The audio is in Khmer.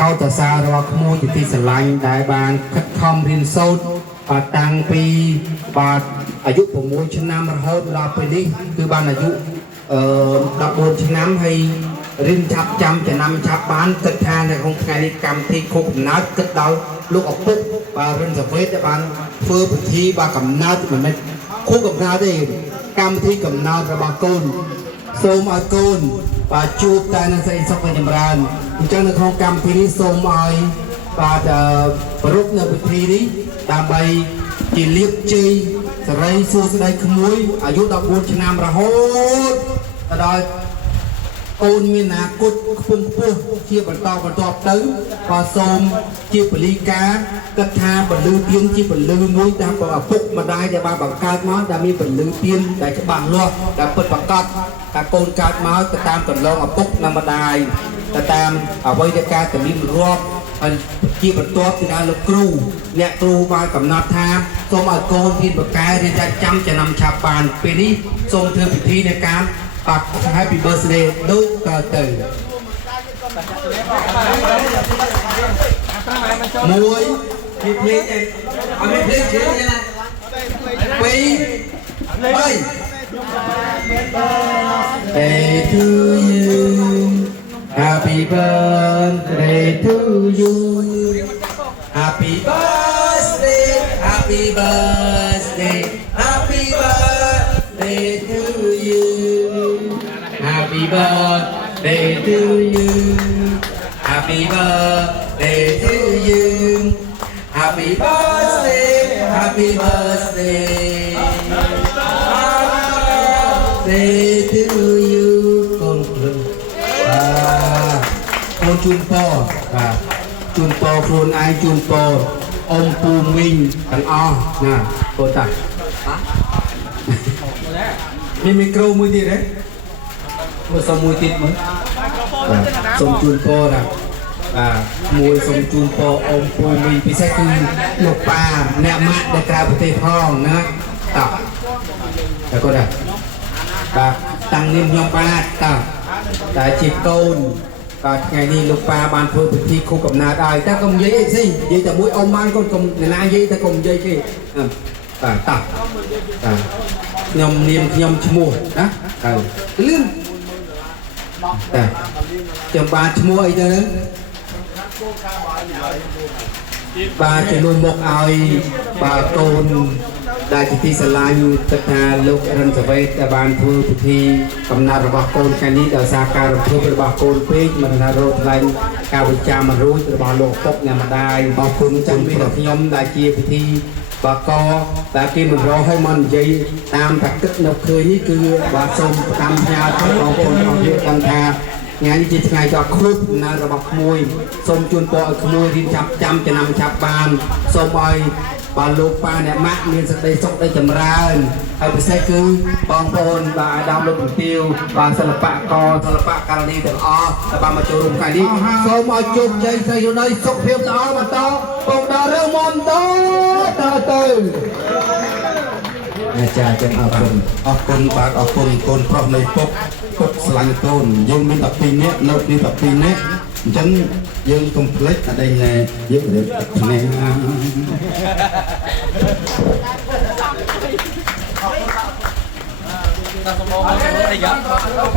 កោតសាររបស់ក្មួយទីស្រឡាញ់ដែលបានខិតខំរៀនសូត្រតាំងពីបាទអាយុ6ឆ្នាំរហូតដល់ពេលនេះគឺបានអាយុ14ឆ្នាំហើយរៀនចាប់ចាំចំណាំចាប់បានគិតថានៅក្នុងថ្ងៃនេះកម្មវិធីខួបកំណើតគិតដល់លោកឪពុកបាទរិនសវេតដែលបានធ្វើពិធីបាទកំណើតមិនមែនខួបកំណើតទេកម្មវិធីកំណើតរបស់កូនសូមឲ្យកូនបាទជួបតែនឹងសេចក្តីសុខនិងចម្រើនអញ្ចឹងនៅក្នុងកម្មវិធីនេះសូមឲ្យបាទប្រពៃនៅពិធីនេះដើម្បីជាលៀបជ័យសេរីសួស្តីក្មួយអាយុ14ឆ្នាំរហូតដល់កូនមានអនាគតខ្ពង់ខ្ពស់ជាបន្តទៅក៏សូមជាពលីកាគិតថាពលឺទៀនជាពលឺមួយតាមឪពុកម្ដាយដែលបានបង្កើតមកដែលមានពលឺទៀនដែលច្បាស់លាស់ដែលពិតប្រាកដថាកូនកើតមកទៅតាមកន្លងឪពុកនិងម្ដាយទៅតាមអ្វីដែលការតម្រៀបរាប់ហើយជាបន្ទាប់ពីដល់លោកគ្រូអ្នកគ្រូបានកំណត់ថាសូមឲ្យកូនរៀនបកកែរៀនតែចាំចំណាំឆាប់បានពេលនេះសូមធ្វើពិធីនៃការបាទ Happy Birthday ដូចតទៅមួយពីភ្លេងអត់មានភ្លេងជឿទេណាពីរBirthday to you Happy birthday to you Happy birthday Happy birthday Happy birthday to you Happy birthday to you Happy birthday to you Happy birthday Happy birthday Birthday to you កូនព្រឹងកូនជូនពរបាទជូនពរខ្លួនឯងជូនពរអ៊ំពូមីងទាំងអស់ណាកូនតាមានមីក្រូមួយទៀតទេមើលសុំមួយទៀតមើលសូមជូនពរណាមួយសូមជូនពរអ៊ំពូមីងពិសេសគឺលោកប៉ាអ្នកម៉ាក់ដែលក្រៅប្រទេសផងណាតោះតែគាត់ដែរបាទតាំងនាមខ្ញុំបាទតែជាកូនបាទថ្ងៃនេះលោកប៉ាបានធ្វើពិធីខួបកំណើតឲ្យតែកុំនិយាយអីផ្សេងនិយាយតែមួយអ៊ំបានកូនកុំណានិយាយតែកុំនិយាយទេបាទតោះខ្ញុំនាមខ្ញុំឈ្មោះណាហើយលឿនតែចាំបាទឈ្មោះអីទៅហ្នឹងបាទជំនួយមកឲ្យបាទកូនដែលជាទីស្រឡាញ់គិតថាលោករិនសវេតដែលបានធ្វើពិធីកំណើតរបស់កូនថ្ងៃនេះដោយសារការរំភើបរបស់កូនពេកមិនថារកថ្លែងការវិចារមិនរួចរបស់លោកពុកអ្នកម្ដាយអរគុណចាំពីខ្ញុំដែលជាពិធីបកតែគេមិនរកឲ្យមកនិយាយតាមតែគិតនៅឃើញនេះគឺបាទសូមប្រកាន់ផ្ញើទៅបងប្អូនទាំងអស់គ្នាដឹងថាថ្ងៃនេះជាថ្ងៃដ៏ខួបកំណើតរបស់ក្មួយសូមជូនពរឲ្យក្មួយរៀនចាប់ចាំចំណាំឆាប់បានសូមឲ្យបាទលោកប៉ាអ្នកម៉ាក់មានសេចក្តីសុខដីចម្រើនហើយពិសេសគឺបងប្អូនបាទអាដាមលោកពទាវបាទសិល្បករសិល្បករនីទាំងអស់ដែលបានមកចូលរួមថ្ងៃនេះសូមឲ្យជោគជ័យសិរីដីសុខភាពល្អបន្តបងដល់រឿងមុំទៅអាចារ្យទាំងអរគុណបាទអរគុណកូនប្រុសនៃពុកស្រឡាញ់កូនយើងមាន12នាក់នៅនេះ12នាក់អញ្ចឹងយើងកុំភ្លេចអីណែយើងរៀបភ្នែកណា